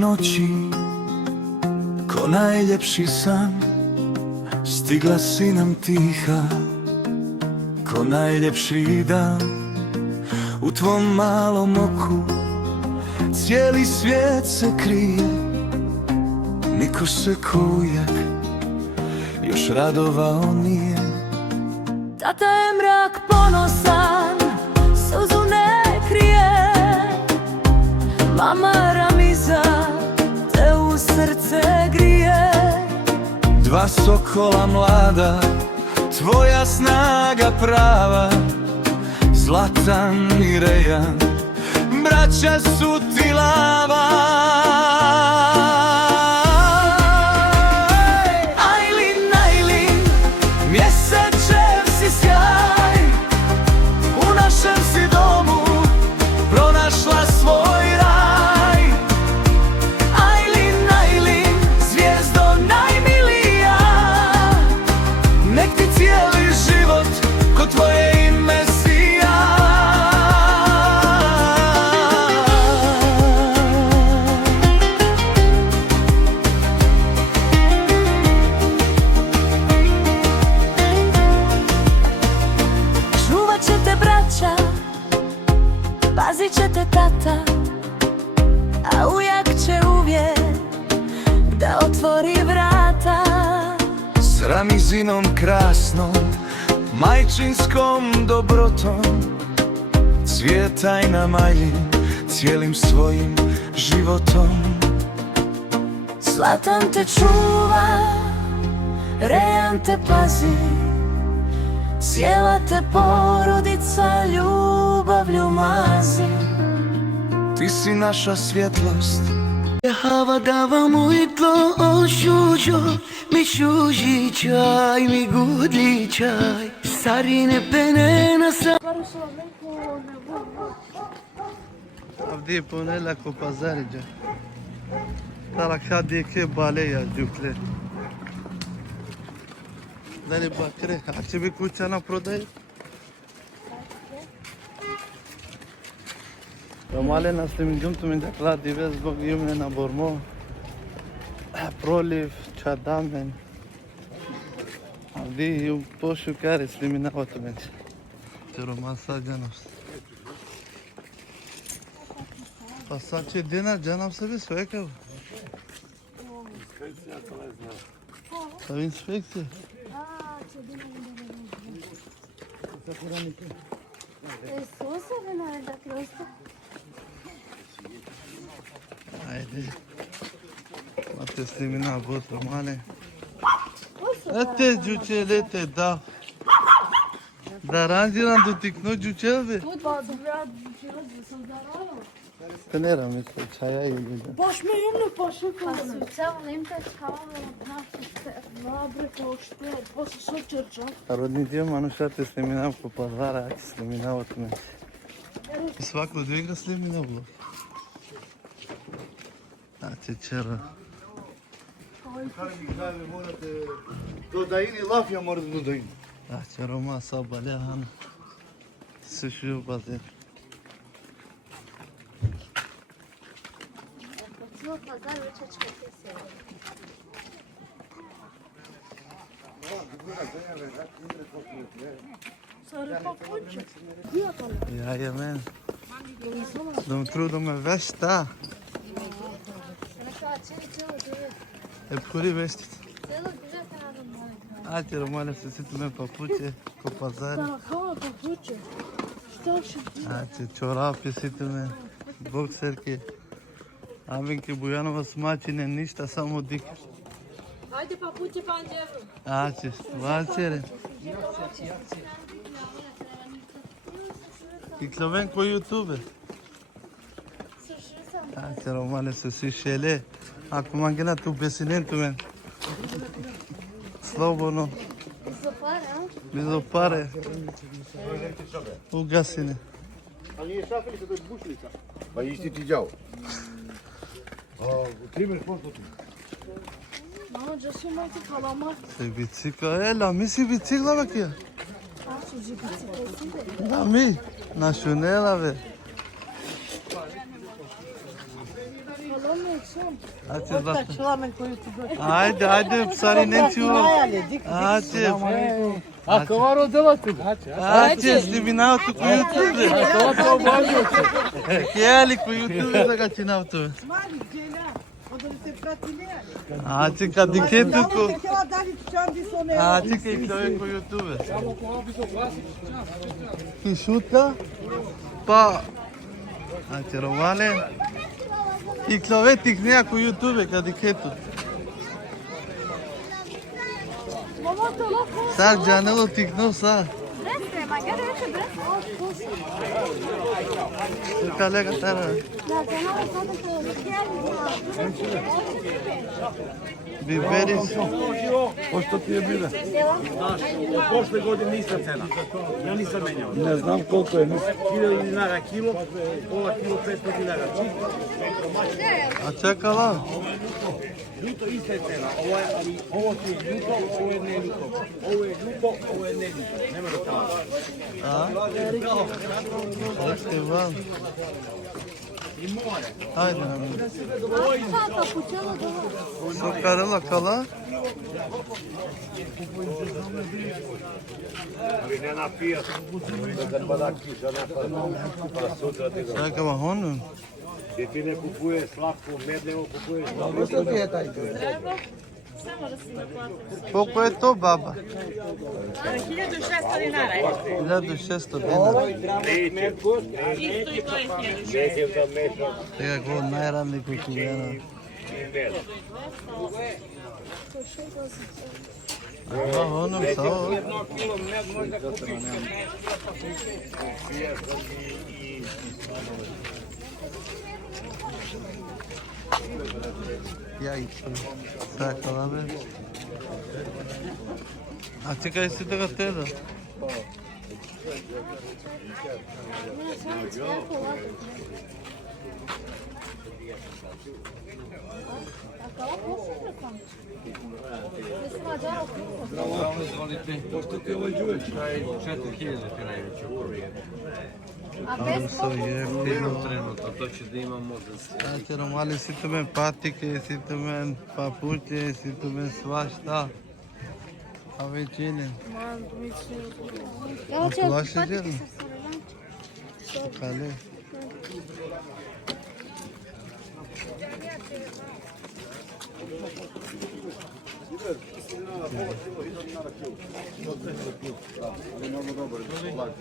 noći, ko najljepši san, stigla si nam tiha, ko najljepši dan. U tvom malom oku cijeli svijet se krije, niko se ko uvijek još radovao nije. Tata je mrak ponosan, suzu ne krije. Mama Ramiza te u srce grije. Dva sokola mlada, tvoja snaga prava, Zlatan i Rejan, braća su ti lava. Ajlin, Ajlin, mjesečev si sjaj, u našem si domu pronašla svoj raj. Ajlin, Ajlin, zvijezdo najmilija, nek ti cijeli život ko tvoje ime sija. Čuvat će te braća, pazit će te tata, a ujak će uvijek da otvori vrata. S Ramizinom krasnom, majčinskom dobrotom, cvjetaj nam Ajlin cijelim svojim životom. Zlatan te čuva, Rejan te pazi, cijela te porodica ljubavlju mazi. Ti si naša svjetlost, Havada mujtlo ošuđo, mi šuži čaj, mi gudli čaj, sarine penena sa... Avdi ponela ko pazarja. Tarak hadi ke baleya jukle. Dali bakre, a će bi kuća na prodaju? Romale nas limđum tu min dakla dive zbog jumne na bormo. Proliv, čadamen. Avdi ju pošu kare slimina otomenče. Roma sađanost. Pa sad će dinar džanam sebi sve kao? Pa inspekcija? Ajde. Mate slimina bot romale. Ete juče lete da. Da ranđiram dotiknu juče be. Kanera mi se çaya ilgili. Baş mı yumru başı kaldı. Çavlayım da çavlayım. Labre koştu. Başı soçurca. Родни дел манушата слемина по пазара, слемина от мен. Свако двига слемина блок. А чечера. Dodayını laf yamarız dodayını. А черома сабаляхан. Сышу базер. Sarı papuç. Ja, ja men. De tror de är värsta. Är puri värst. А черома се ситме папуче по пазар. Hava papuç. Что ж? А чорапи ситме. Боксерки. Абинки Буянова смачине ништа само дик. Haydi papuçu panceru. Açız. Valçere. Kiklovenko YouTube. Açı romane sesi şele. Ako mangina tu besinen tu men. Slobodno. Bez pare. Ugasine. Ali je šafili se to je bušlica. Pa isti ti đavo. Trimer posto tu. Ama cesur maydı kalamak. Se bicikla. La mi si bicikla bak ya. Suzi bisikleti de. Da mi. Nacionela ve. Kalan ne eksen? Hadi zaten. Haydi psarinen çuvo. Hadi. Ako varo delati. Hadi sliminao tu ku YouTube. To bazo. Kjeli ku YouTube da ga činavtu. Hadi kad diketu ku. Hadi kaj čovjek ku YouTube. I šutka. Pa. Hadi rovale. I klovetik nekako YouTube kad diketu. Sar canelo tikno sar. Neyse, ma gel öyle de. Kale katara. Biberis. Pošto ti je bila? Prošle godine ista cena. Ja nisam menjao. Ne znam koliko je. 1000 dinara kilo, pola kilo 500 dinara. A čekala? Ljuto ista je cena. Ovo ti je ljuto, ovo je ne ljuto. Ovo je ljuto, ovo je ne ljuto. Nema da tamo. A? Jeste van. Ajde nam. Sokarila kala. Ne napija. Čekava honu. Ti ne kupuje slatko, medljevo kupuje slatko. Koliko je to baba? 1600 dinara. 1600 dinara. Isto i to je 1600. Tega ko najraniji kukuljena. Aha, onom sa ovo. Jajco. Čekala be. A ti kaj si tega teda? Ovo su jeftino. Znači, normali si tu men patike, si tu men papuče, si tu men svašta. A većine. Plaši želim? Kale.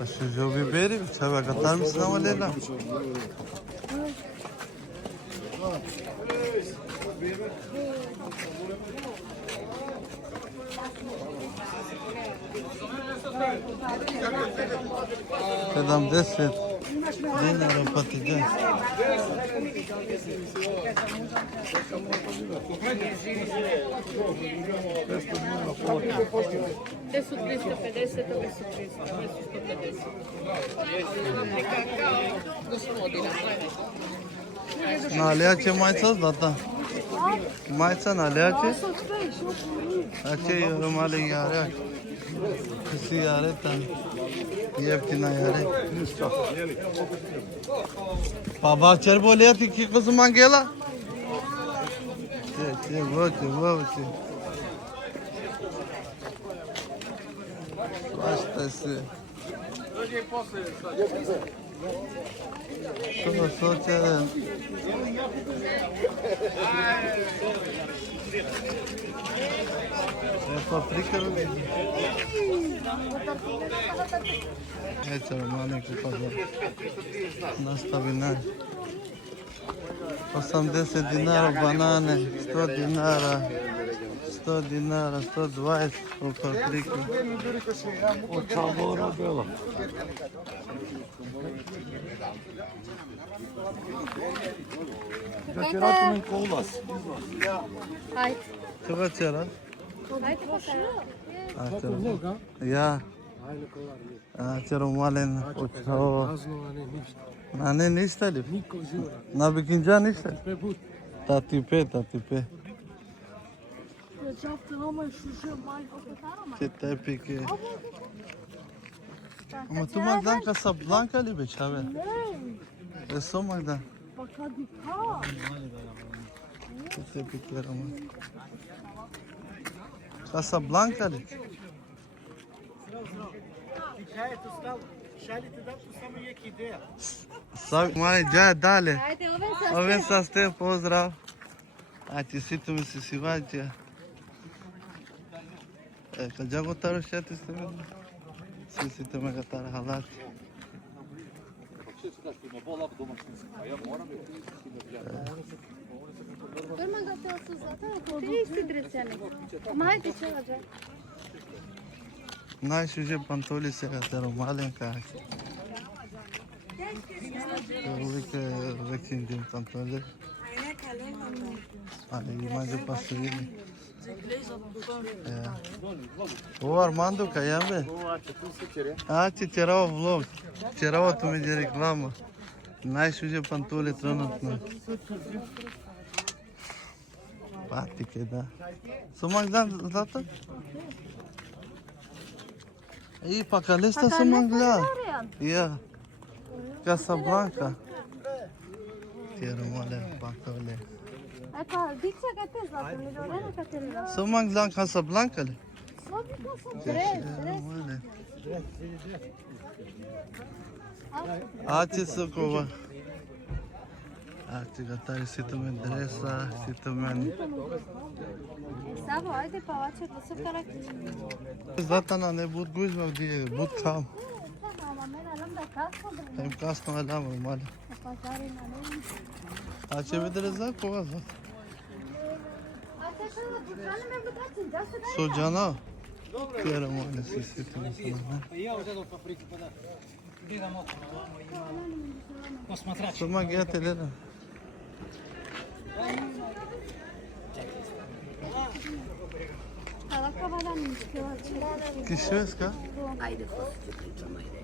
A što je ovi beri? Čeva ga tam mi se navaljela? $70 dinara pa ti daj. Te su 350, ove su 300, ove su 150. Gospodina. Nalija će majca zdata? Majca nalija će? A će i mali jare? Kisi jare tam? Jeftina yare. Baba çer bolya ki o zaman gela. Voce. Bastası. Što soče? Paprika. Eto, malenko pazar. Nastavi na 80 dinara banane, 100 dinara, 120 u papriku. Čavoro bela. Da će ratujem ko ulaz. Ajde. Čega će rad? Ajde pa Ja. A ćero malen učao. Na ne ništa li? Na bikinđa ništa li? Tati pe. Če te pike. Ama tu Magdan Casablanca li be çave? E so Magdan. Tebrikler ama. Casablanca li? Хикаето стало. Шалите да само як ідея. Mane, džaj dalje. Ajde, ove sa Ovim sa ste pozdrav. A ti sito mi se sviđa. Kad ja gotaro šeti ste mi. Sito me gatara halati. Durma ga te osuzata, ti isti dreseni. Ama hajde čelađa. Najšuže pantoli se gataro malenka. Uvijek indim pantoli. Ali imaju pasovini. O Armando Kayambe. Ah, tirava vlog. Tirava tu me de reklama. Najšuže pantoli trenutno. Patike, da. Sumangdan zato? Ipak, ali sta Sumangla? Ja. Casablanca. Tjero male pantoli. E pa, dica ga te zlato, mi Lorena Katerina. Sumanglan Casablanca li? Slobodno sam dres. Male. Ati sukova. Ati gatari sito men dresa, sito men. Savo, ajde pa vače da se karakter. Zatana ne bud guzma diye bud kam. Ama mene alam da kasma da. Hem kasma alam male. Pazarina ne? Ače videre za kova za. Ate kada putrane me budatin, da se da. Sojana. Tjero male si sito men sana. Я вже до паприки подав. Бігamo. Suma gete lera. Alaka bana mi istiyor? Kişveska? Ajde, poslije pričamo, ajde.